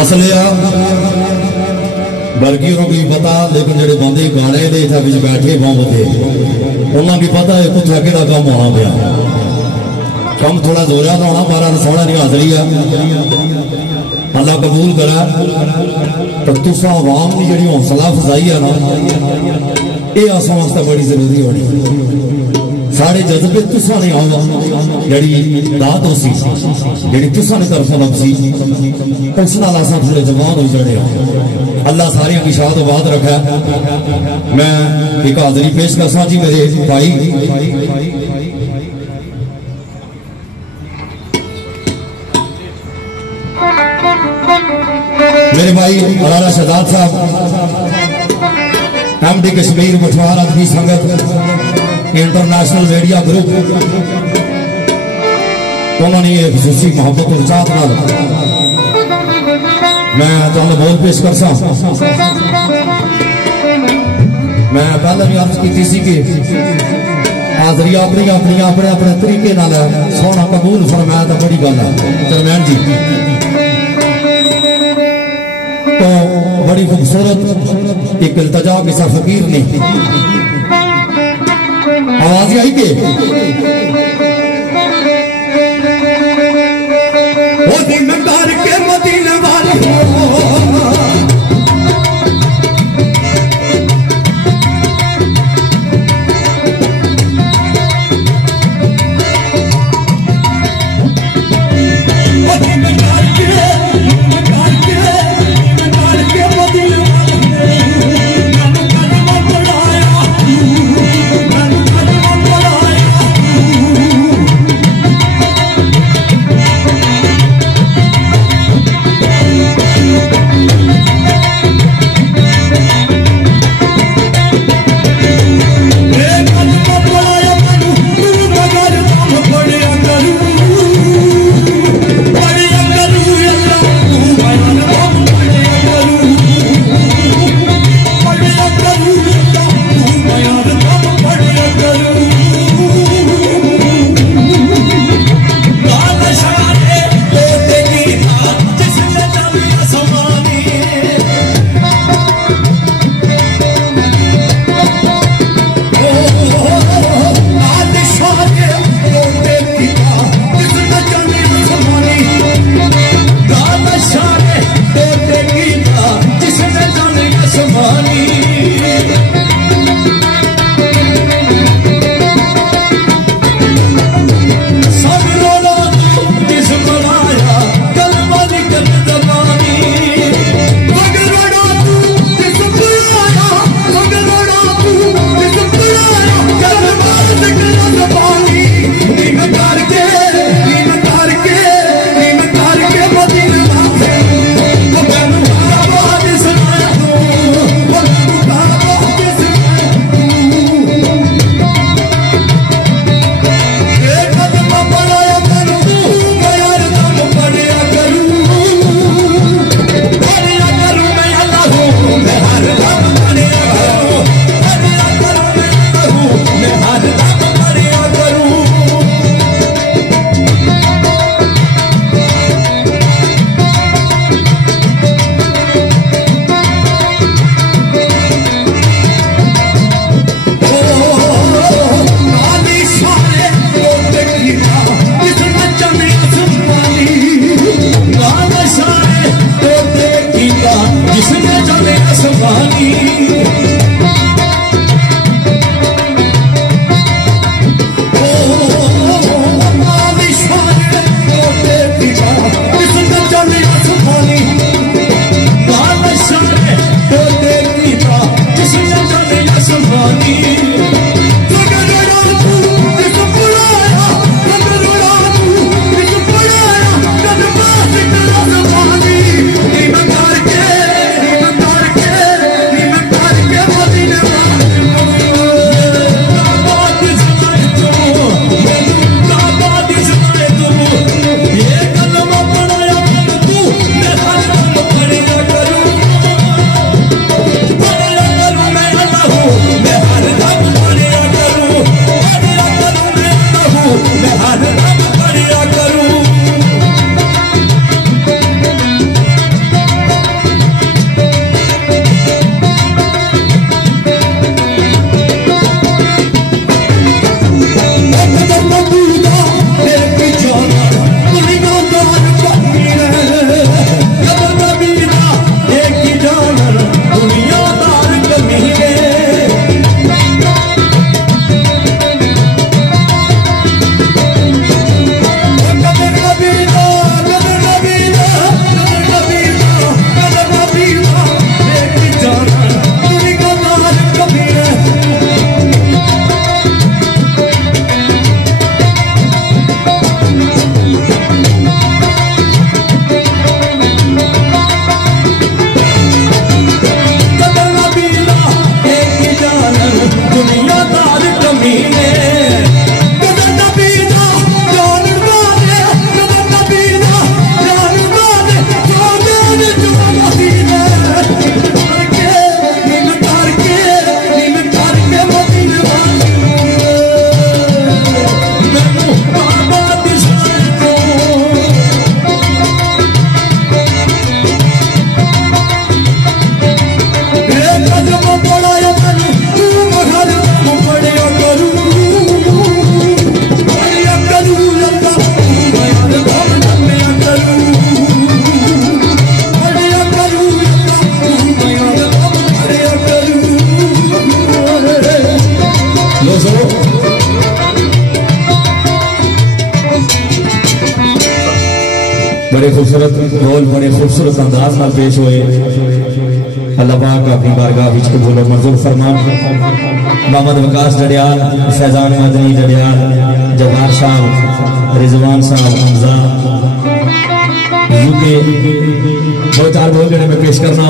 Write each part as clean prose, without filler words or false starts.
असलिया बल्कि उन्होंने भी पता, लेकिन जो बंदे गाने के बैठे बहुते उन्होंने भी पता है कुछ अगे का कम होना पाया। कम थोड़ा जोरिया का होना, पर सोहना नहीं हाजरी है, अल्लाह कबूल करा। पर तुसा आवाम की जी हौसला अफजाई है ना, ये असा वास्ते बड़ी जरूरी होनी। सारे जज्बे तुसा ने आवा जी दात सी जी तुसा ने तरफ लभसी, उस नाल असा थोड़े जवान हो चढ़े। अल्लाह सारिया की शाद आबाद रखा। मैं एक हाजरी पेश करसा जी मेरे भाई अलारा शहजाद साहब MD कश्मीर मठवार अदबी संगत इंटरनेशनल मीडिया ग्रुप, उन्होंने ये खुसूसी मोहब्बत और चाहत नाल मैं तुहानू बोल पेश कर सा। मैं पहले भी अर्ज की सी कि हाजरी अपनी अपनी अपने अपने तरीके नाल सोहना कबूल फरमाया तो बड़ी गल है। चरमैन जी तो बड़ी खूबसूरत एक इल्तजा किसा फकीर ने आवाज आई के वो दिन करके मदीने वाली बड़े खूबसूरत बोल बड़े खूबसूरत अंदाज में पेश हुए। अल्लाह पाक अपनी बारगाह विच कबूल और मंजूर फरमान। मोहम्मद वकास डडियाल, फैजान मदनी डडियाल, जब्बार साहब, रिजवान साहब, हमजा यूके, दो चार बोल जने में पेश करना।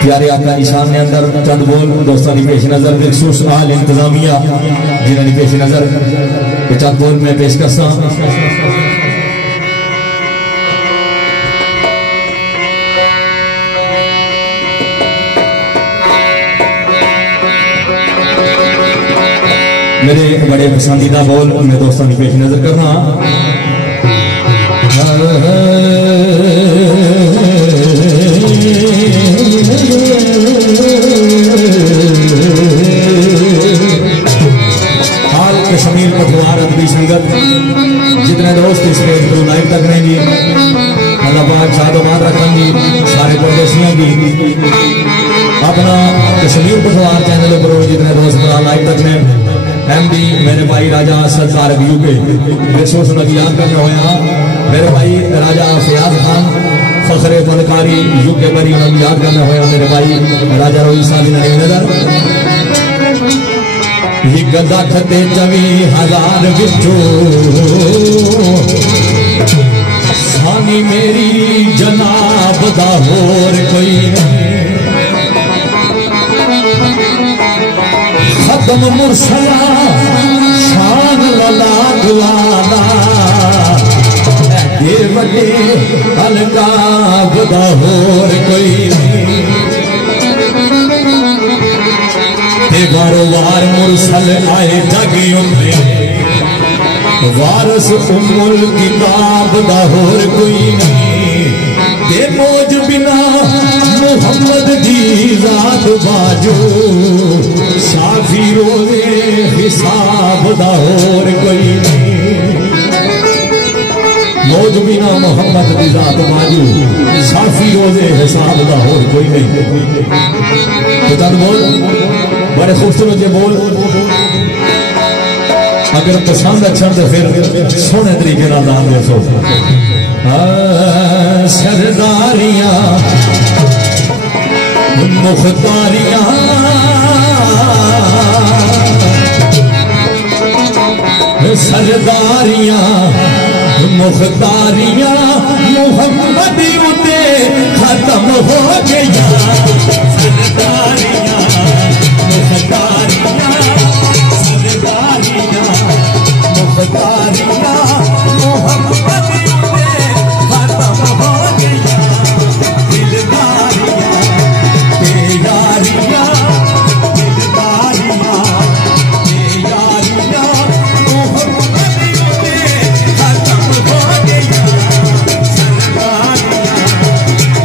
प्यारे आका निशान ने अंदर चंद बोल दोस्तों की पेश नजर मखसूस आल इंतजामिया जिन्होंने पेश नजर चंद बोल में पेश करता। मेरे बड़े पसंदीदा बोल मैं दोस्तों की पेश नजर करना। हाल कश्मीर पठवार अदबी संगत जितने दोस्त इस स्टेज को लाइव तक रहेंगी अल्लाह पाक शादोबाद रखेंगी सारे परदेसियों की। अपना कश्मीर पठवार चैनल पर जितने दोस्त लाइव तक ने एमडी मेरे भाई राजा असद तारक यूके रिसोर्स याद करना होया। मेरे भाई राजा फयाज खान फखरे फनकारी यूके बरी याद करना होया। मेरे भाई राजा रोई साहब नजर गदा खते 24,000 बिचो सानी मेरी जनाब दा होर कोई खत्म मुरसला शान लाद वाला ये बड़े अलकाब दा होर कोई बारोबार मुरसल आए जगियों में वारस उम्मुल किताब दा होर कोई नहीं। ते मौज बिना मुहम्मद दी जात बाजो साफी रोजे हिसाब दा होर कोई नहीं। मौज बिना मोहम्मद दी जात बाजो साफी रोजे हिसाब दा होर कोई नहीं। तो चंद बोल बड़े खूबसूरत ये बोल अगर पसंद अच्छा तो फिर सोने तरीके का दान दे सो। सरदारियां मुख्तारियां सरदारियां मुख्तारियां मुहम्मद उते खत्म हो गया। सरदारियां मुख्तारियां सरदारियां मुख्तारियां मुहम्मद उते खत्म हो गया। दिलदारियां बेयारियां दिलदारियां बेयारियां मुहम्मद उते खत्म हो गया। सरदारियां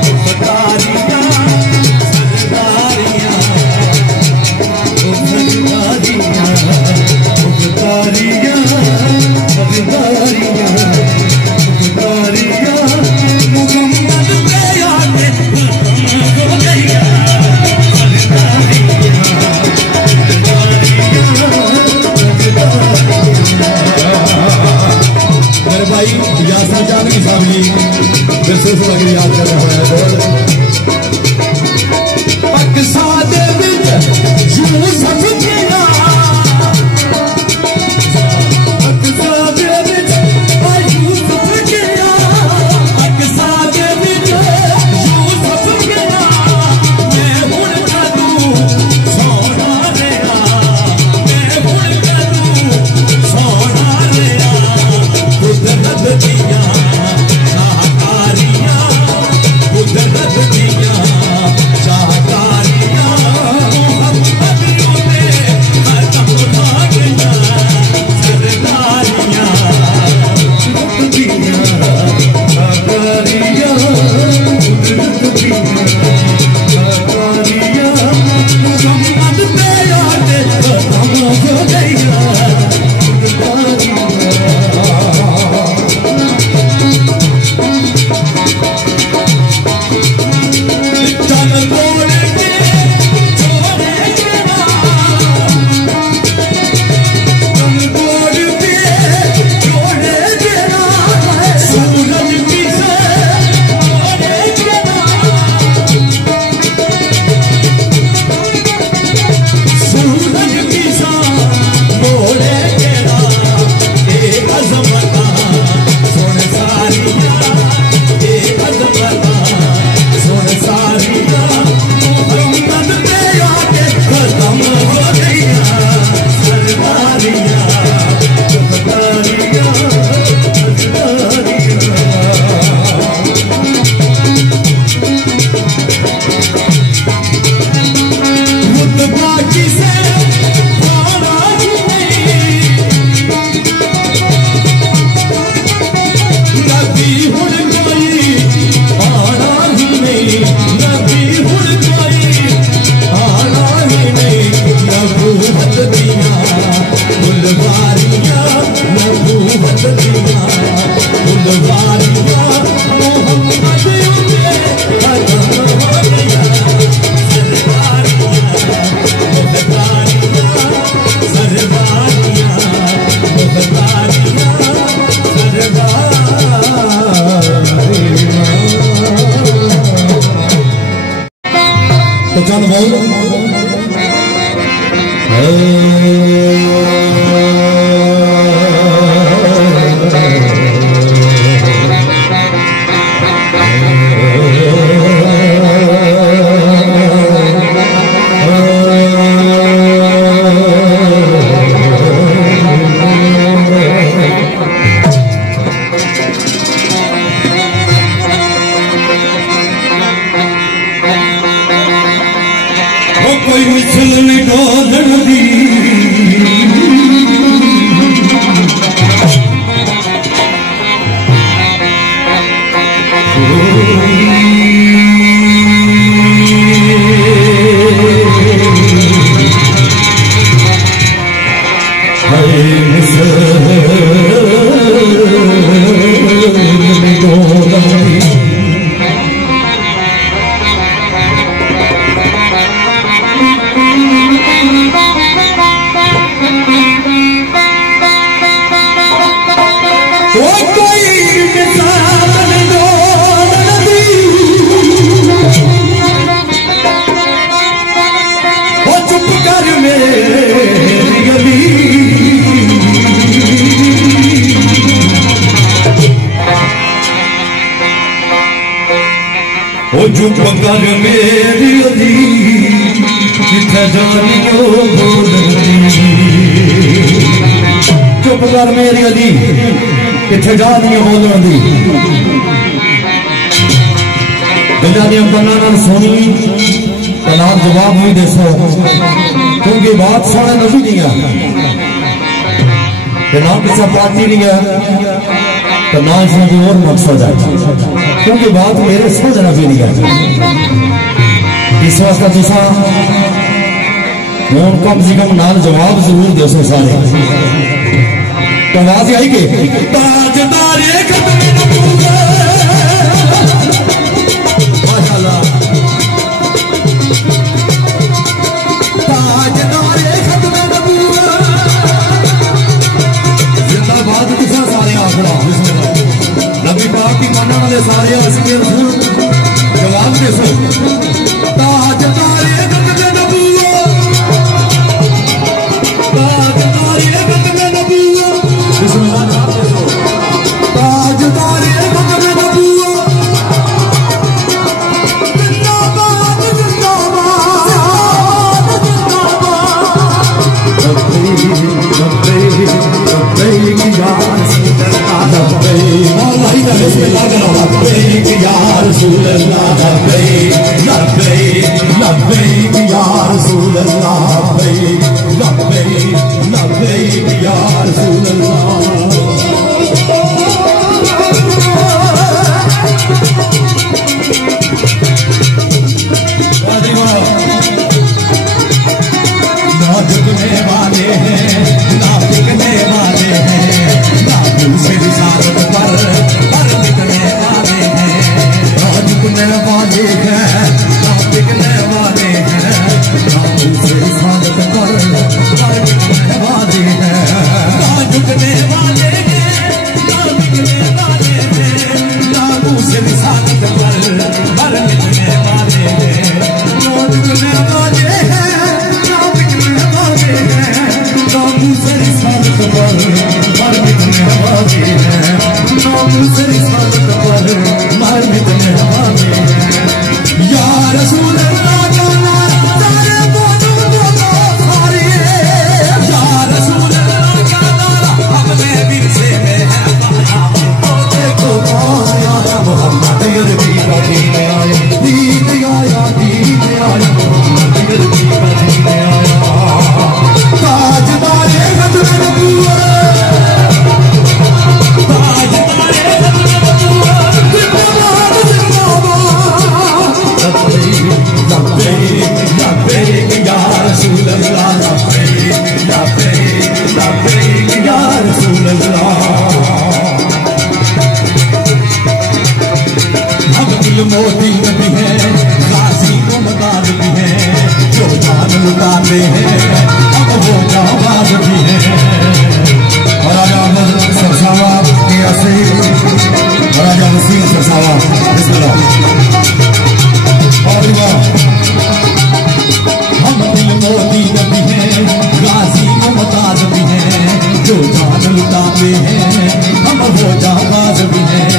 मुख्तारियां नबूवत दिया फुलवारियां नबूवत दिया फुलवारियां मोहम्मद उठे खत्म हो गया सरदारियां मुख्तारियां सरदारियां मुख्तारियां सरदारियां। तो चल बोल कोई मिसल निकालन दी ओ चुप कर मेरी अली जिथे जानी चुप कर मेरी अली किथे जानी बोलने दी गंजा दियां गल्लां नाल सुनी तनाव जवाब भी दसो क्योंकि बात सोने नबी दियां ना किसी पार्टी दियां तो ना इसमें कोई और मकसद है क्योंकि बात मेरे समझ नबी दियां इस वास्ते तुसा हूं कम से कम नाल जवाब जरूर दसो सारे तो आवाज आई कि ताजदारे खत्म माशाअल्लाह ताजदारे खत्म जिंदाबाद तुसा सारे आखड़ा नबी पाक की मानने वाले सारे आशिक रसूल जवाब दसो ताजदारे खत्म ताजदारे खत्म बिस्मिल्लाह ताजदारे खत्म लब्बैक या रसूल अल्लाह लब्बैक या रसूल अल्लाह लब्बैक या रसूल अल्लाह ना झुकने वाले हैं ना बिकने वाले हैं ना दूसरी रिसालत पर बिकने वाले हैं ना झुकने वाले हैं ना बिकने वाले हैं ना दूसरी रिसालत पर बिकने वाले हैं ना झुकने वाले हैं ना बिकने वाले हैं ना दूसरी रिसालत पर बिकने वाले हैं ना झुकने वाले हैं ना बिकने वाले हैं ना दूसरी अब वो जाबाज भी है। और राजा सरसावा के ऐसे राजा वसीम सरसावा हम दिल मोदी भी हैं, गाजी मुमताज भी हैं, जो जान लुटाते हैं हम वो जाबाज भी हैं।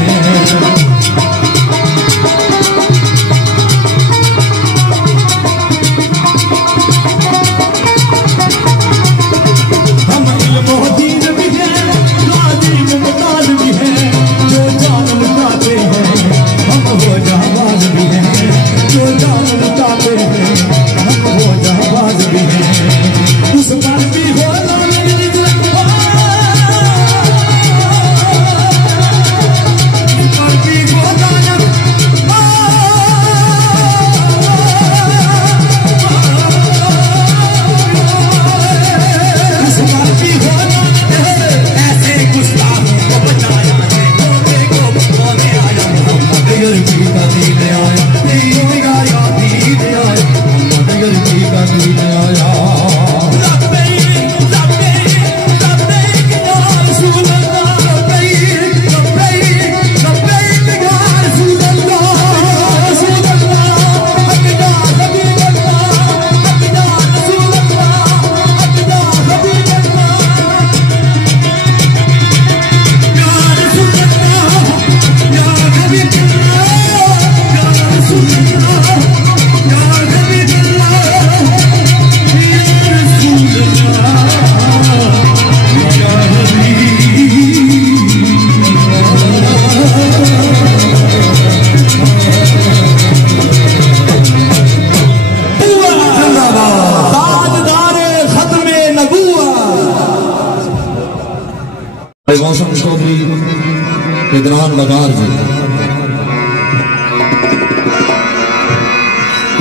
लगार जी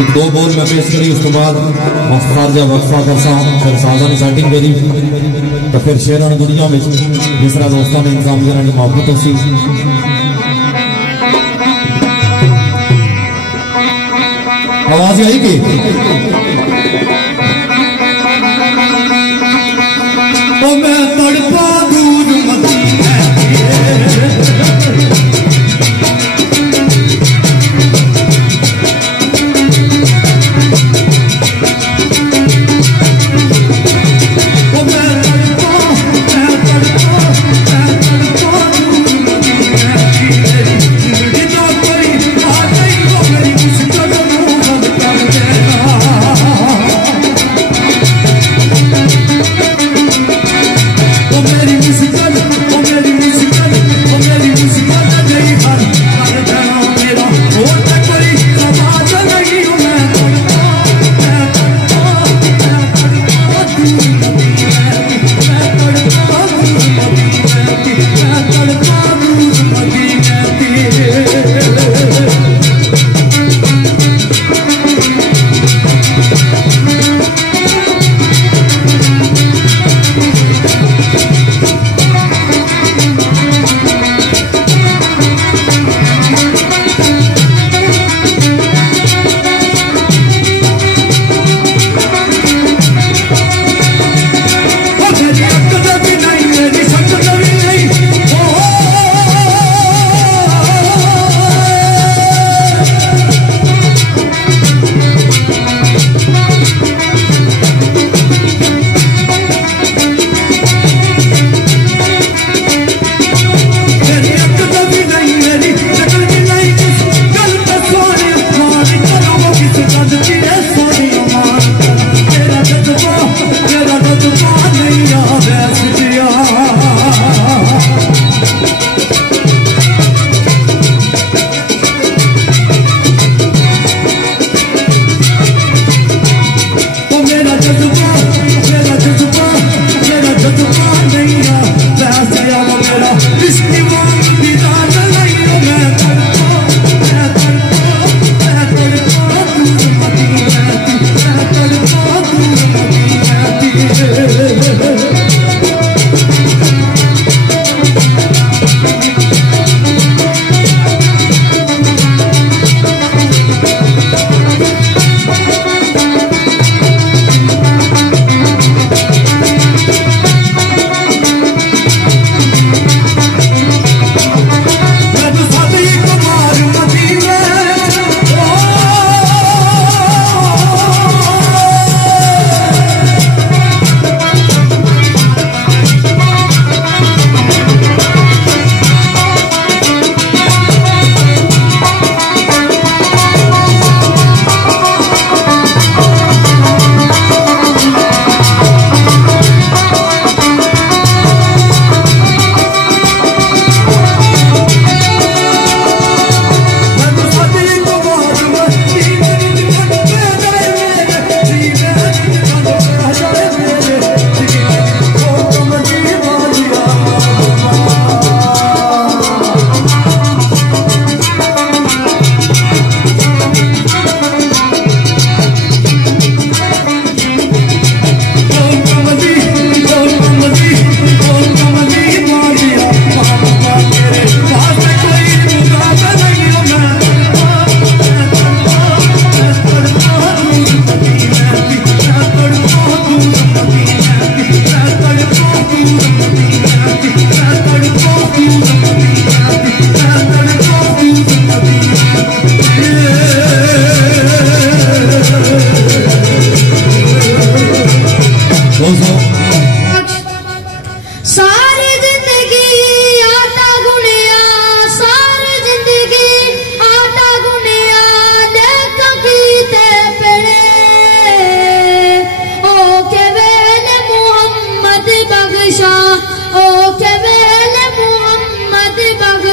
एक दो बोल में पेश करी, उसके बाद खारजा वक्फा करसा, फिर साजा ने सेटिंग करी, तो फिर शेर दुनिया में जिस तरह दोस्तों ने इंतजाम करने की मोहब्बत सी। आवाज आई कि तो मैं तड़पा दूर मती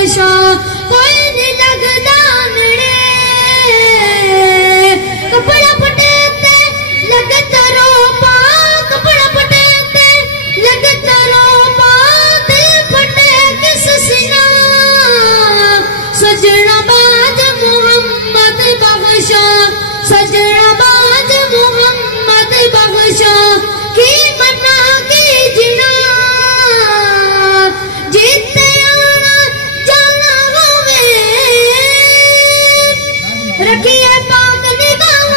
बख्शा कोई नहीं लगदा मेरे कपड़ा पटेते लगता रोपा कपड़ा पटेते लगता रोपा दिल फटे किस सिना सजना बाज मोहम्मद बख्शा सजना बाज मोहम्मद बख्शा की मना की जिना जीते आना जाना होवे रखिए पाक निगाह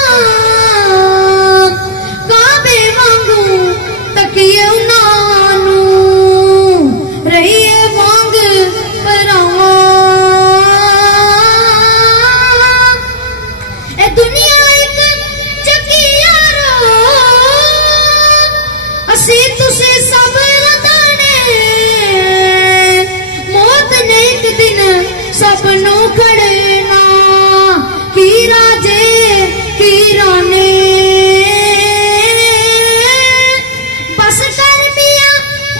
काबे वांगू तकिए उनानू रहिए वांग परावा ए दुनिया एक चकी यारो असी तुसे सब रदाने मौत ने एक दिन सबनों खड़ेना की राजे की राने बस कर पिया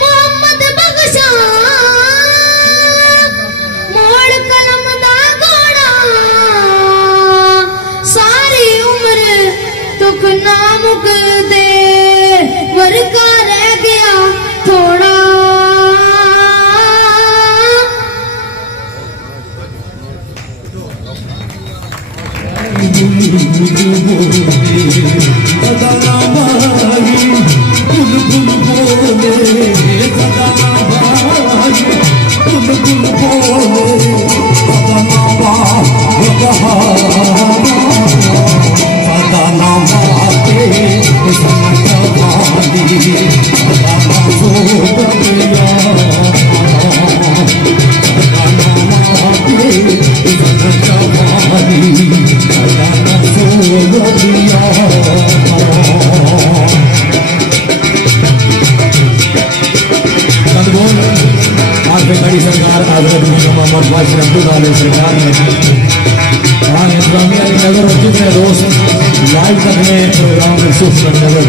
मोहम्मद बख्शा मोड़ कलम दा घोड़ा सारी उम्र दुख ना मुक दे वर्का रह गया थोड़ा सरकार सरकार ने इंतजामिया की नजर रखी है दोस्त लाइव करने प्रोग्राम में सुस्त नजर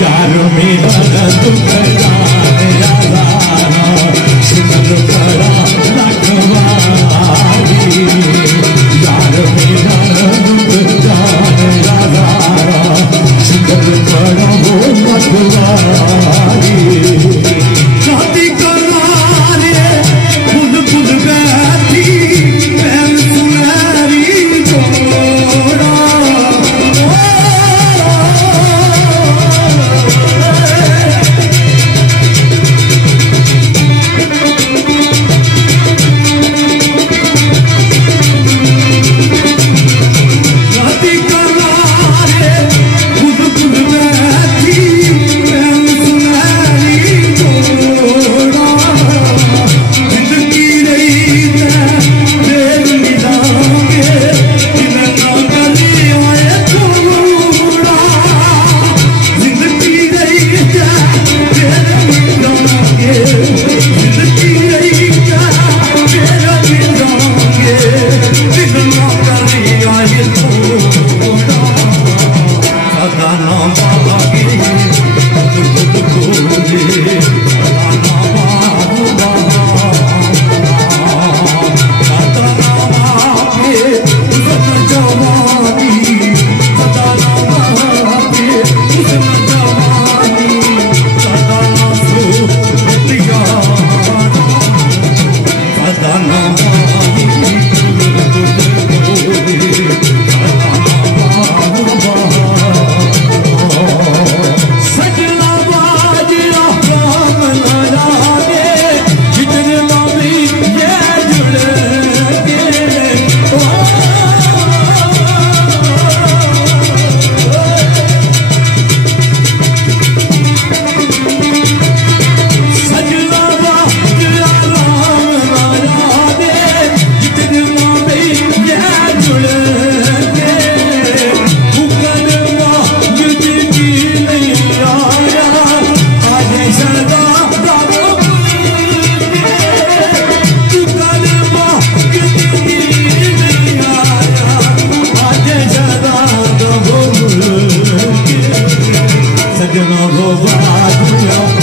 यारो मेरा सजना वो बाजुया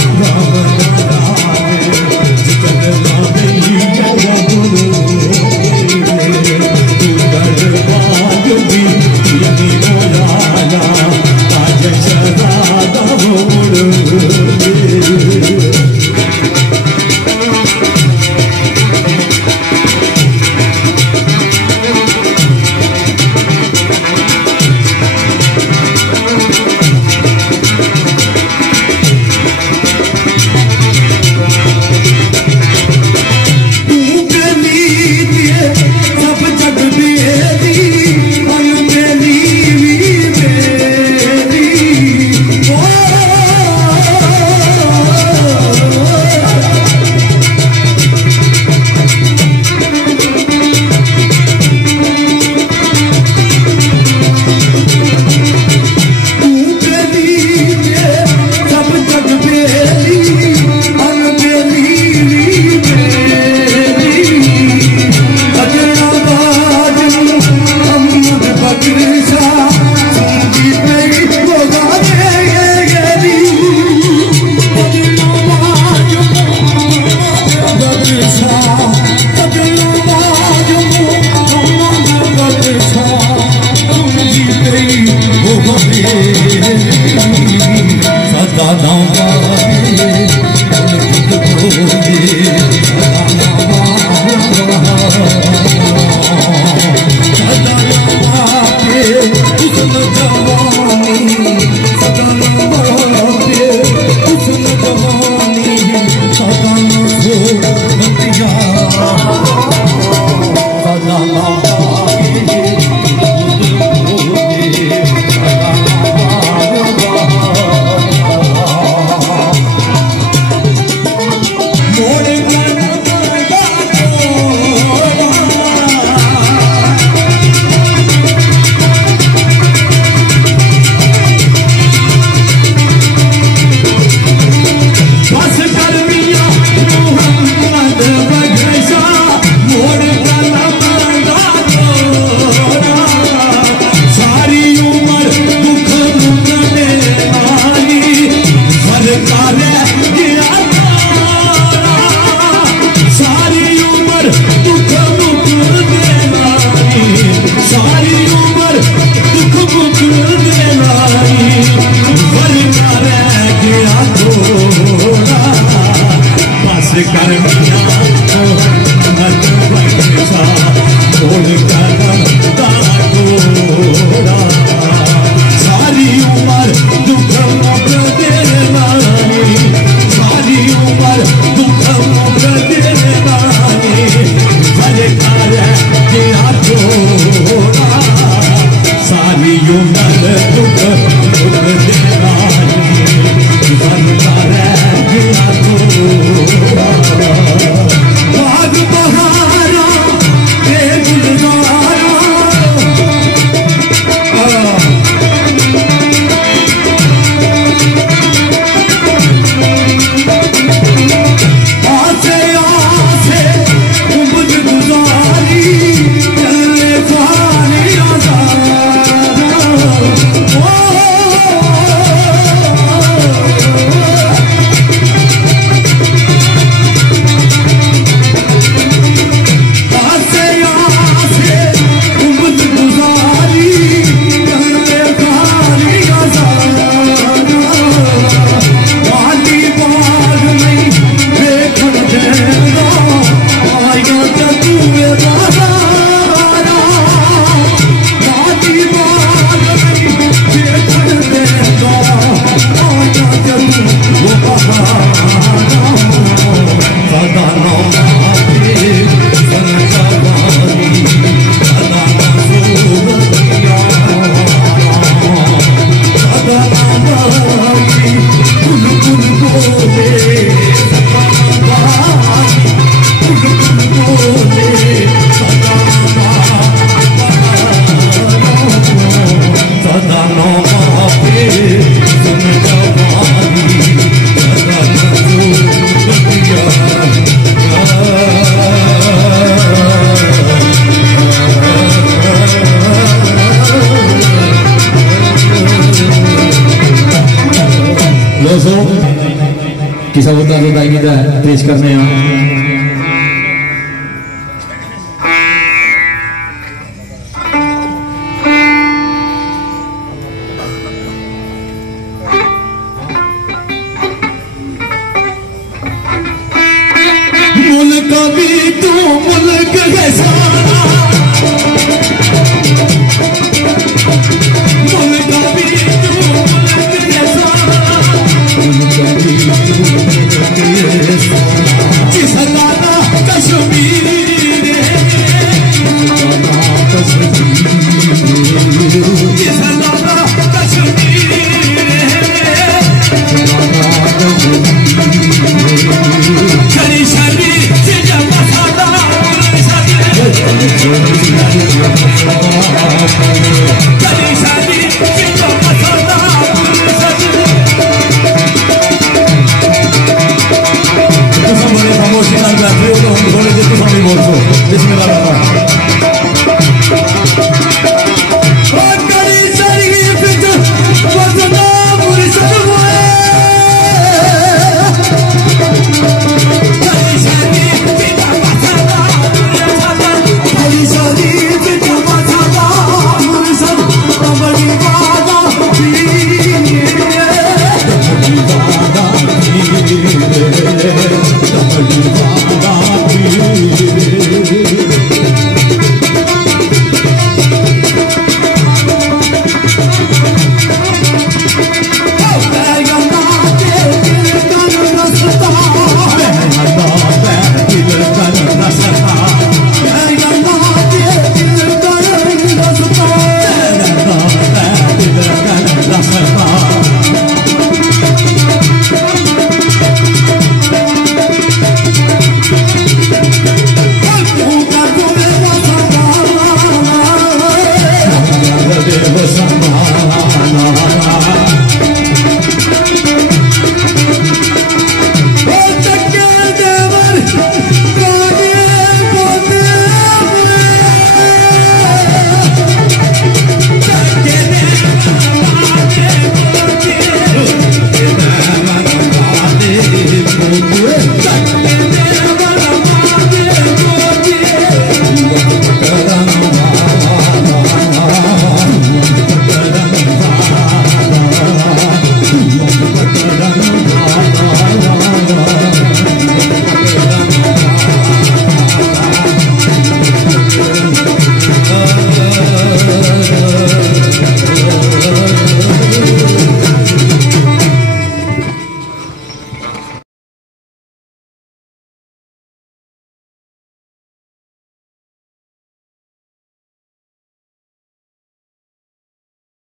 दोस्तों किसा होता तो दाई का पेश करने मुल्क भी तू मुल्क है सारा मुल्क